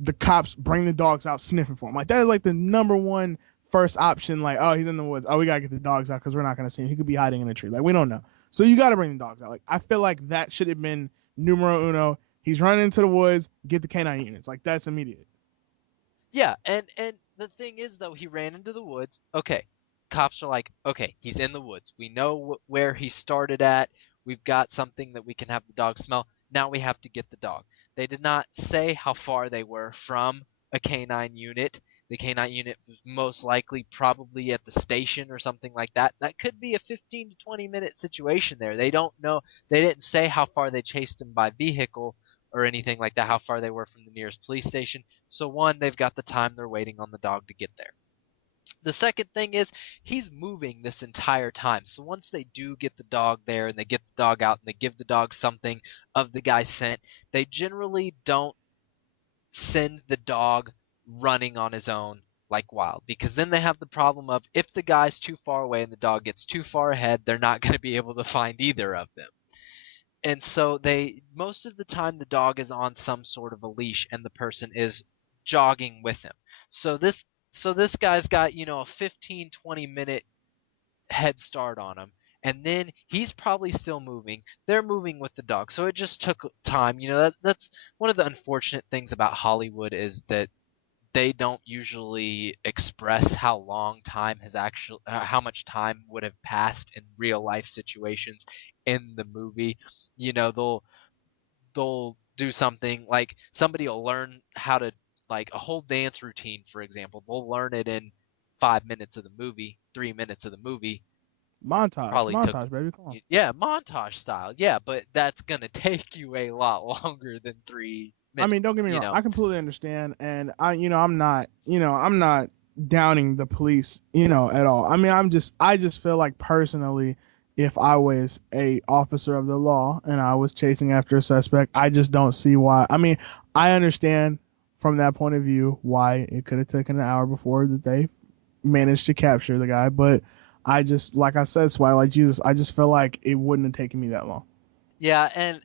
the cops bring the dogs out sniffing for him. Like, that is like the number one first option. Like, oh, he's in the woods. Oh, we gotta get the dogs out because we're not gonna see him. He could be hiding in a tree. Like, we don't know. So you gotta bring the dogs out. Like, I feel like that should have been numero uno. He's running into the woods. Get the canine units. Like, that's immediate. Yeah, and the thing is though, he ran into the woods. Okay, cops are like, okay, he's in the woods. We know where he started at. We've got something that we can have the dog smell. Now we have to get the dog. They did not say how far they were from a canine unit. The canine unit was most likely probably at the station or something like that. That could be a 15 to 20-minute situation there. They don't know. They didn't say how far they chased him by vehicle or anything like that, how far they were from the nearest police station. So one, they've got the time, they're waiting on the dog to get there. The second thing is he's moving this entire time. So once they do get the dog there and they get the dog out and they give the dog something of the guy's scent, they generally don't send the dog running on his own like wild, because then they have the problem of if the guy's too far away and the dog gets too far ahead, they're not going to be able to find either of them. And so they most of the time the dog is on some sort of a leash and the person is jogging with him. So this guy's got, a 15-20 minute head start on him, and then he's probably still moving. They're moving with the dog. So it just took time. That's one of the unfortunate things about Hollywood is that they don't usually express how much time would have passed in real life situations in the movie. They'll do something like somebody will learn how to, like, a whole dance routine, for example. They'll learn it in 5 minutes of the movie, 3 minutes of the movie. Montage, Probably took, montage, baby. Come on. yeah, montage style, yeah, but that's gonna take you a lot longer than three I mean, don't minutes get me you wrong. know I completely understand, and I'm not downing the police, at all. I mean, I just feel like personally, if I was a officer of the law and I was chasing after a suspect, I just don't see why. I mean, I understand from that point of view why it could have taken an hour before that they managed to capture the guy, but I just, like I said, Swag, like Jesus, I just feel like it wouldn't have taken me that long. yeah. And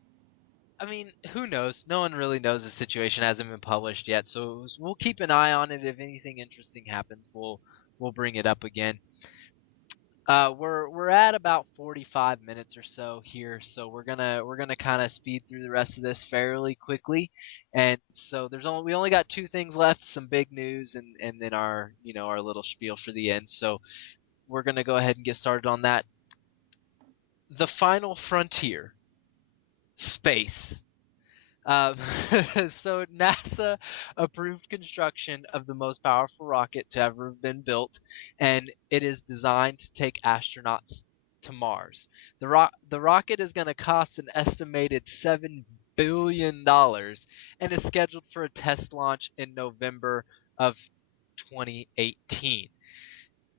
I mean, who knows? No one really knows. The situation hasn't been published yet, so we'll keep an eye on it. If anything interesting happens, we'll bring it up again. We're at about 45 minutes or so here, so we're gonna kind of speed through the rest of this fairly quickly. And so we only got two things left: some big news, and then our little spiel for the end. So we're gonna go ahead and get started on that. The final frontier, space. Um, so NASA approved construction of the most powerful rocket to ever have been built, and it is designed to take astronauts to Mars. The rocket is going to cost an estimated $7 billion and is scheduled for a test launch in November of 2018.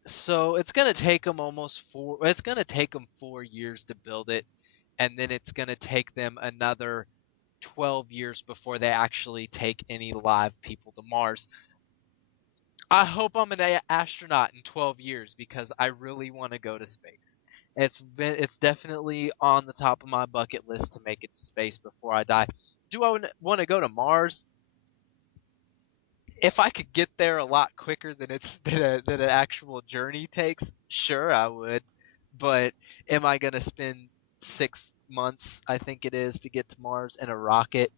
So it's going to take them it's going to take them 4 years to build it, and then it's going to take them another 12 years before they actually take any live people to Mars. I hope I'm an astronaut in 12 years because I really want to go to space. It's definitely on the top of my bucket list to make it to space before I die. Do I want to go to Mars? If I could get there a lot quicker than than an actual journey takes, sure I would. But am I gonna spend 6 months, I think it is, to get to Mars in a rocket?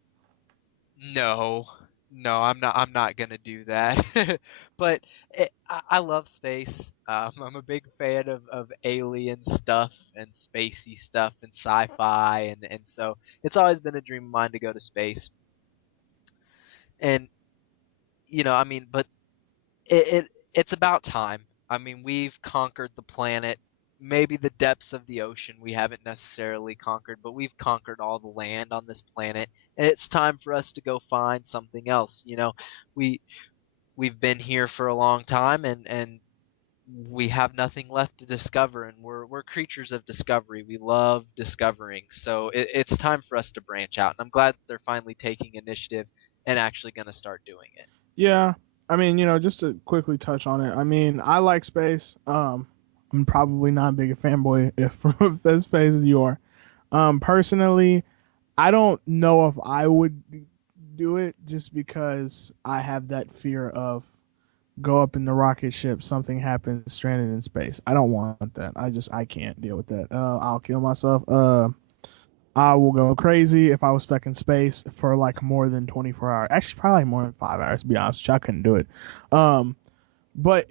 No, no, I'm not gonna do that. But I love space. I'm a big fan of alien stuff and spacey stuff and sci-fi, and so it's always been a dream of mine to go to space. And I mean, but it's about time. I mean, we've conquered the planet. Maybe the depths of the ocean we haven't necessarily conquered, but we've conquered all the land on this planet, and it's time for us to go find something else. We we've been here for a long time, and we have nothing left to discover, and we're creatures of discovery. We love discovering, so it's time for us to branch out. And I'm glad that they're finally taking initiative and actually going to start doing it. Yeah, I mean, just to quickly touch on it. I mean, I like space. I'm probably not big a fanboy if from as space as you are. Personally, I don't know if I would do it just because I have that fear of go up in the rocket ship, something happens, stranded in space. I don't want that. I can't deal with that. I'll kill myself. I will go crazy if I was stuck in space for like more than 24 hours. Actually, probably more than 5 hours. To be honest, with you, I couldn't do it. Um, but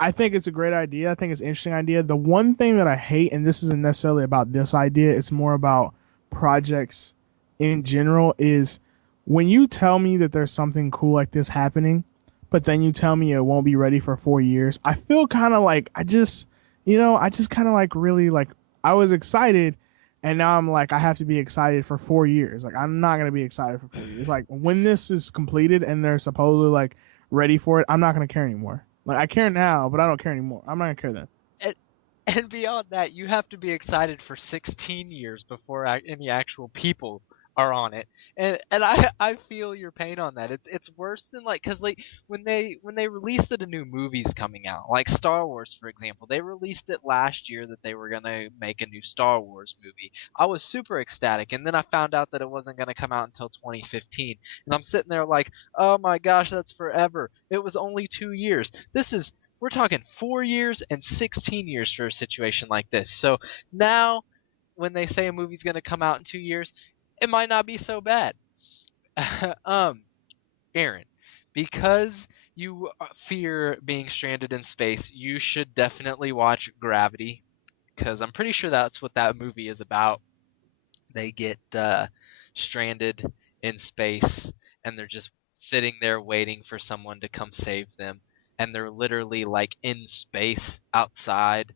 I think it's a great idea. I think it's an interesting idea. The one thing that I hate, and this isn't necessarily about this idea, it's more about projects in general, is when you tell me that there's something cool like this happening, but then you tell me it won't be ready for 4 years. I feel kind of like I just kind of like really like I was excited, and now I'm like I have to be excited for 4 years. Like I'm not gonna be excited for 4 years. Like when this is completed and they're supposedly like ready for it, I'm not gonna care anymore. Like I care now, but I don't care anymore. I'm not gonna care then. And, and beyond that, you have to be excited for 16 years before any actual people are on it. And I feel your pain on that. It's worse than like cuz like when they released that a new movie's coming out, like Star Wars for example. They released it last year that they were going to make a new Star Wars movie. I was super ecstatic, and then I found out that it wasn't going to come out until 2015. And I'm sitting there like, "Oh my gosh, that's forever. It was only 2 years. We're talking 4 years and 16 years for a situation like this." So now, when they say a movie's going to come out in 2 years, it might not be so bad. um, Aaron, because you fear being stranded in space, you should definitely watch Gravity, because I'm pretty sure that's what that movie is about. They get stranded in space, and they're just sitting there waiting for someone to come save them. And they're literally like in space, outside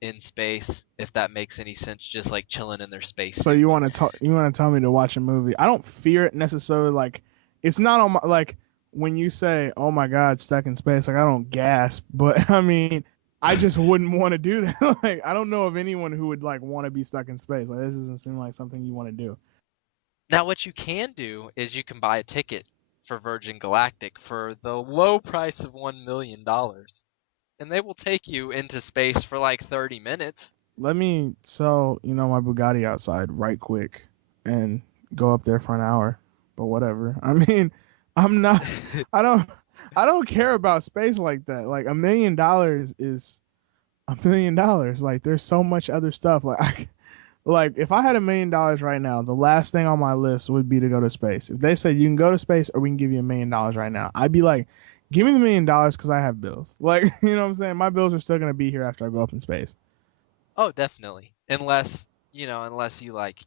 in space, if that makes any sense, just like chilling in their So you spacesuits. want to talk? You want to tell me to watch a movie? I don't fear it necessarily. Like it's not on my like when you say, "Oh my God, stuck in space," like I don't gasp, but I mean, I just wouldn't want to do that. Like I don't know of anyone who would like want to be stuck in space. Like this doesn't seem like something you want to do. Now, what you can do is you can buy a ticket for Virgin Galactic for the low price of $1 million, and they will take you into space for like 30 minutes. Let me sell, my Bugatti outside right quick and go up there for an hour. But whatever. I mean, I'm not I don't I don't care about space like that. Like $1 million is $1 million. Like there's so much other stuff. Like if I had $1 million right now, the last thing on my list would be to go to space. If they said you can go to space or we can give you $1 million right now, I'd be like, give me the $1 million because I have bills. Like you know what I'm saying? My bills are still gonna be here after I go up in space. Oh, definitely. Unless you like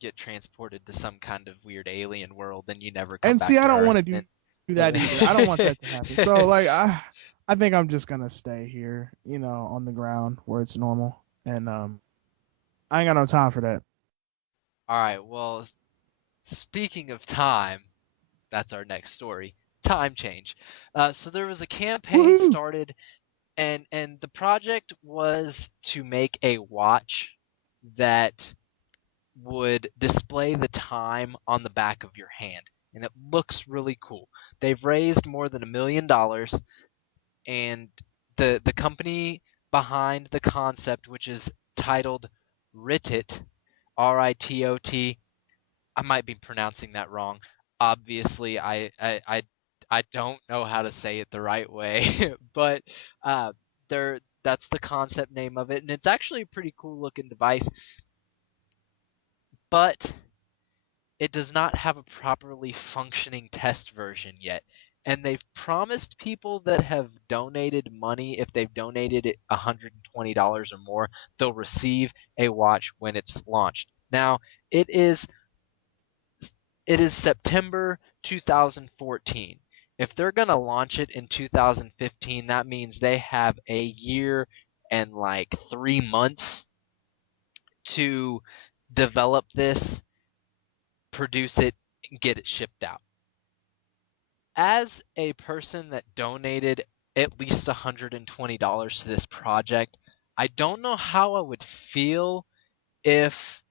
get transported to some kind of weird alien world, then you never come And see, back I to don't want Earth. to And do that either. I don't want that to happen. So like I think I'm just gonna stay here, on the ground where it's normal. And I ain't got no time for that. all right, well, speaking of time, that's our next story. Time change. So there was a campaign Woohoo! started, and the project was to make a watch that would display the time on the back of your hand, and it looks really cool. They've raised more than $1 million, and the company behind the concept, which is titled Ritot, Ritot. I might be pronouncing that wrong. Obviously, I don't know how to say it the right way, but uh, that's the concept name of it, and it's actually a pretty cool looking device. But it does not have a properly functioning test version yet. And they've promised people that have donated money, if they've donated $120 or more, they'll receive a watch when it's launched. Now, it is it is September 2014. If they're going to launch it in 2015, that means they have a year and like 3 months to develop this, produce it, and get it shipped out. As a person that donated at least $120 to this project, I don't know how I would feel if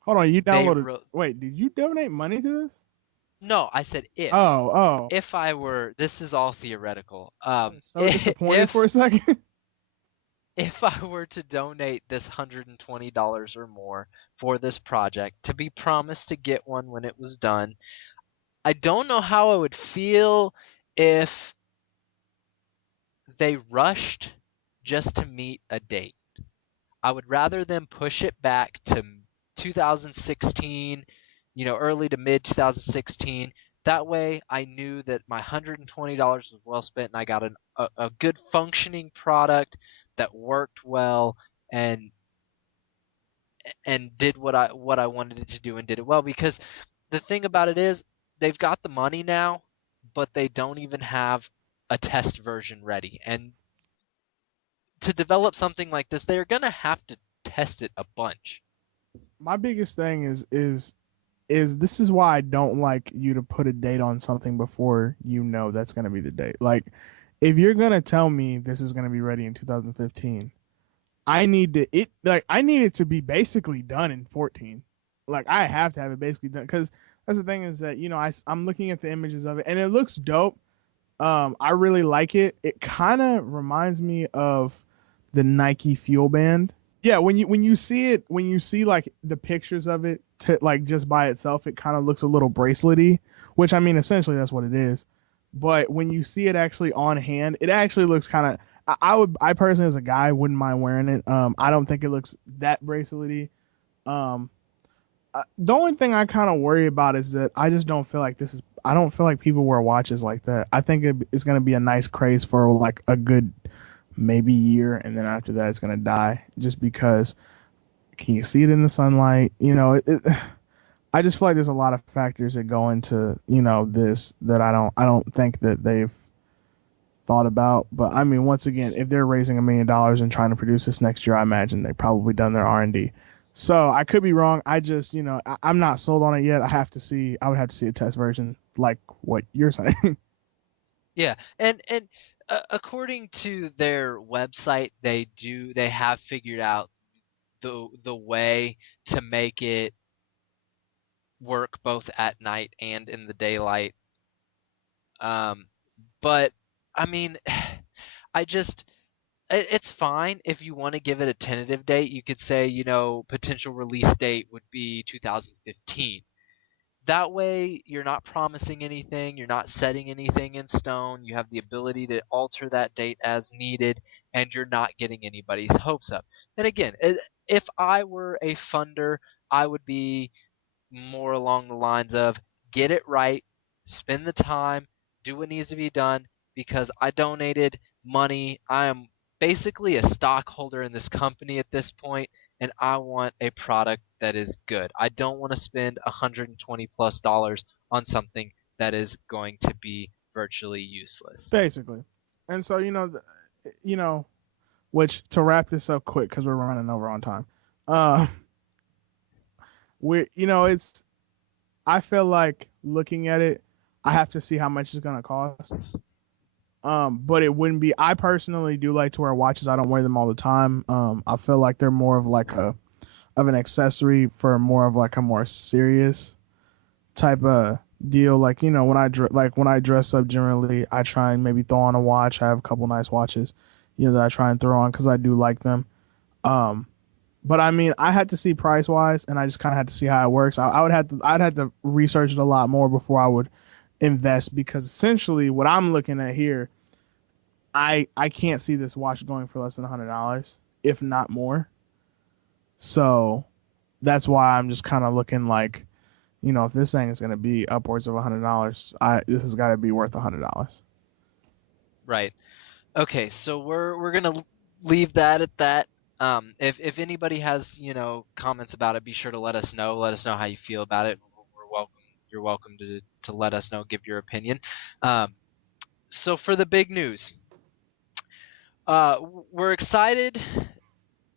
Hold on, you they downloaded. Wait, did you donate money to this? no, I said if. Oh, oh. If I were, this is all theoretical. I was so disappointed for a second. If I were to donate this $120 or more for this project to be promised to get one when it was done, I don't know how I would feel if they rushed just to meet a date. I would rather them push it back to 2016, early to mid 2016. That way I knew that my $120 was well spent and I got a good functioning product that worked well and did what I wanted it to do and did it well, because the thing about it is they've got the money now, but they don't even have a test version ready. And to develop something like this, they're going to have to test it a bunch. My biggest thing is this is why I don't like you to put a date on something before you know that's going to be the date. Like, if you're going to tell me this is going to be ready in 2015, I need it to be basically done in 14. Like, I have to have it basically done, because that's the thing, is that I'm looking at the images of it and it looks dope. I really like it. It kind of reminds me of the Nike Fuel Band. Yeah, when you see it, when you see like the pictures of it, like just by itself, it kind of looks a little bracelety, which I mean essentially that's what it is. But when you see it actually on hand, it actually looks kind of. I personally, as a guy, wouldn't mind wearing it. I don't think it looks that bracelety. Um, the only thing I kind of worry about is that I just don't feel like this is. I don't feel like people wear watches like that. I think it's gonna be a nice craze for like a good maybe year, and then after that it's gonna die. Just because, can you see it in the sunlight? I just feel like there's a lot of factors that go into this that I don't think that they've thought about. But I mean, once again, if they're raising $1 million and trying to produce this next year, I imagine they've probably done their R&D. So I could be wrong. I just, I'm not sold on it yet. I would have to see a test version like what you're saying. Yeah, and according to their website, they have figured out the way to make it work both at night and in the daylight. Um, but I mean, I just it's fine if you want to give it a tentative date. You could say, potential release date would be 2015. That way, you're not promising anything, you're not setting anything in stone, you have the ability to alter that date as needed, and you're not getting anybody's hopes up. And again, if I were a funder, I would be more along the lines of get it right, spend the time, do what needs to be done, because I donated money. I am basically a stockholder in this company at this point, and I want a product that is good. I don't want to spend $120+ on something that is going to be virtually useless. Basically. And so you know, which, to wrap this up quick because we're running over on time. Uh, it's. I feel like looking at it, I have to see how much it's gonna cost. But it wouldn't be. I personally do like to wear watches. I don't wear them all the time. I feel like they're more of like a of an accessory for more of like a more serious type of deal. Like when I dress up, generally I try and maybe throw on a watch. I have a couple nice watches, that I try and throw on because I do like them. Um, but I mean, I had to see price wise, and I just kind of had to see how it works. I'd have to research it a lot more before I would invest, because essentially what I'm looking at here, I can't see this watch going for less than $100, if not more. So that's why I'm just kind of looking like, if this thing is going to be upwards of $100, this has got to be worth $100. Right. Okay, so we're gonna leave that at that. If anybody has comments about it, be sure to let us know. Let us know how you feel about it. We're welcome. You're welcome to let us know. Give your opinion. So for the big news, we're excited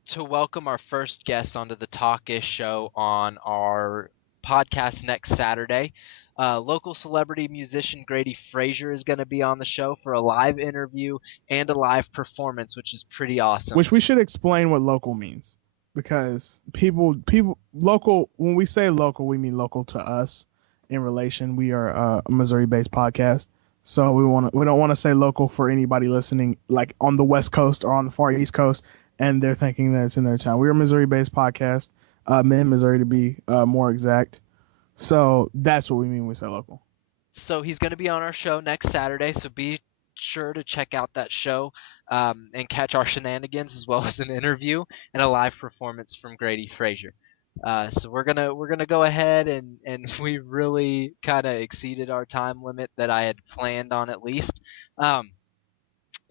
to welcome our first guest onto the Talkish show on our podcast next Saturday. Local celebrity musician Grady Frazier is going to be on the show for a live interview and a live performance, which is pretty awesome. Which we should explain what local means, because people local, when we say local, we mean local to us in relation. We are a Missouri-based podcast, so we don't want to say local for anybody listening like on the West Coast or on the far East Coast, and they're thinking that it's in their town. We're a Missouri-based podcast, in Missouri to be more exact. So that's what we mean when we say local. So he's going to be on our show next Saturday, so be sure to check out that show and catch our shenanigans as well as an interview and a live performance from Grady Frazier. So we're gonna go ahead and we really kind of exceeded our time limit that I had planned on at least.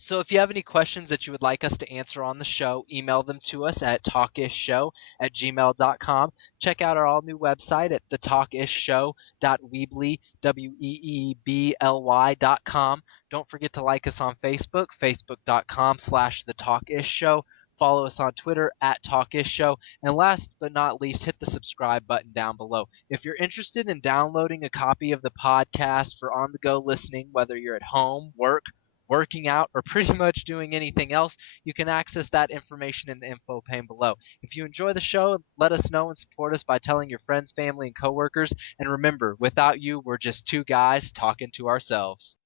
So if you have any questions that you would like us to answer on the show, email them to us at talkishshow@gmail.com. Check out our all-new website at thetalkishshow.weebly.com. Don't forget to like us on Facebook, facebook.com/thetalkishshow. Follow us on Twitter at talkishshow. And last but not least, hit the subscribe button down below. If you're interested in downloading a copy of the podcast for on-the-go listening, whether you're at home, working out, or pretty much doing anything else, you can access that information in the info pane below. If you enjoy the show, let us know and support us by telling your friends, family, and coworkers. And remember, without you, we're just two guys talking to ourselves.